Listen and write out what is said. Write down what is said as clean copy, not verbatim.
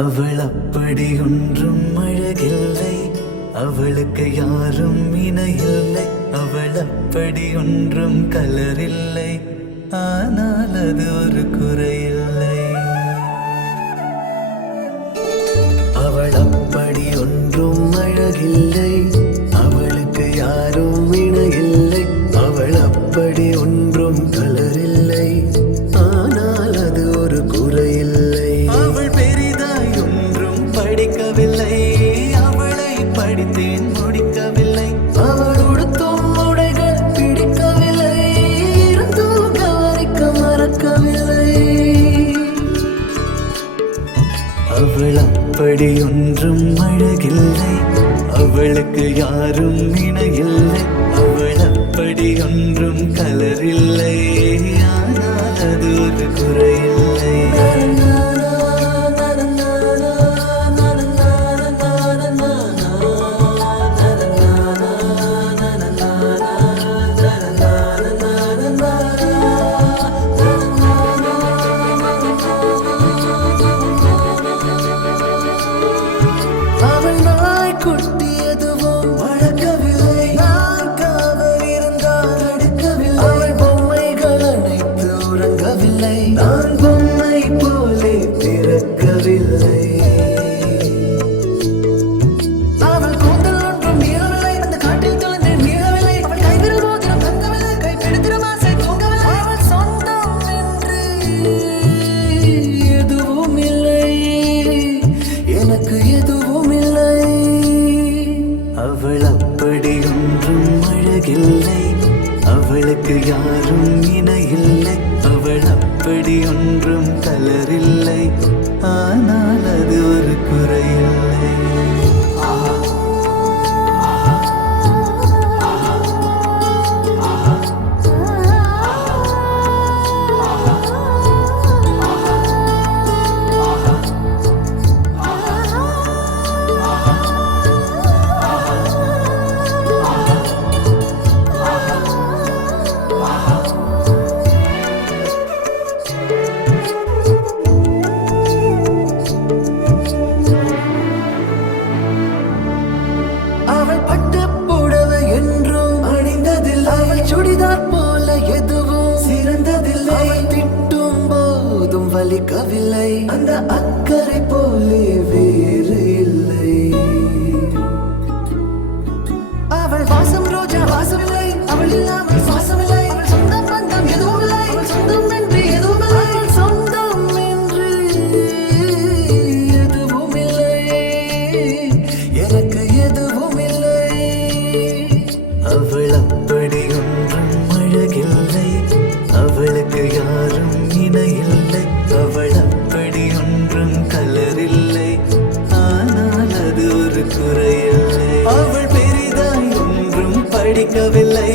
அவள் அப்படி ஒன்றும் அழகில்லை, அவளுக்கு யாரும் இணையில்லை. அவள் அப்படி ஒன்றும் கலரில்லை, ஆனால் அது ஒரு குறையில்லை. அவள் அப்படி ஒன்றும் அழகில்லை, அவளுக்கு யாரும் இணையில்லை. அவள் அப்படி ஒன்றும் கலரில்லை, ஆனால் அது ஒரு குறையில்லை. அவள் பெரிதாய் ஒன்றும் படிக்கவில்லை, அவளை படித்தேன் முடிக்கவில்லை. அவள் உடுத்தும் உடைகள் பிடிக்கவில்லை, இருந்தும் கவனிக்க மறக்கவில்லை. அவள் அப்படி ஒன்றும் அழகில்லை, அவளுக்கு யாரும் இணையில்லை. அவள் அப்படி ஒன்றும் கலரில்லை, ஆனால் அது ஒரு குறையில்லை. அவள் நாய் குட்டி எதுவும் வளர்க்கவில்லை, நான் காவல் இருந்தால் அடுக்கவில்லை. அவள் பொம்மைகள் அனைத்து உறங்கவில்லை, நான் பொம்மை போலே பிறக்கவில்லை. அவள் கூந்தல் ஒன்றும் நீளவில்லை, அந்த காட்டில் தொலைந்து நீளவில்லை. அவள் கைவிரல் மோதிரம் தங்கவில்லை, கை பிடித்திடும் ஆசை தூங்கவில்லை. அவள் சொந்தம் என்று எதுவும் இல்லை, எனக்கு எதுவும் இல்லை. அவள் அப்படி ஒன்றும் அழகில்லை, அவளுக்கு யாரும் இணையில்லை. அவள் அப்படி ஒன்றும் கலரில்லை, ஆனால் அது ஒரு குறையில்லை. அவள் பட்டு புடவை என்றும் அணிந்ததில்லை, அவள் சுடிதார் போல எதுவும் சிறந்ததில்லை. அவள் திட்டும் போதும் வலிக்கவில்லை, அந்த அக்கறை போலே வேறு இல்லை. அவள் வாசம் ரோஜா வாசமில்லை, அவள் இல்லாமல் சுவாசமில்லை. அவள் சொந்தம் பந்தம் எதுவும் இல்லை, அவள் சொந்தம் என்று எதுவும் இல்லை. அவள் சொந்தம் என்று எதுவும் இல்லை, எனக்கு எதுவும் இல்லை. அவள் அப்படி ஒன்றும் அழகில்லை, அவளுக்கு யாரும் இணையில்லை. அவள் அப்படி ஒன்றும் கலரில்லை, ஆனால் அது ஒரு குறையில்லை. அவள் பெரிதாய் ஒன்றும் படிக்கவில்லை,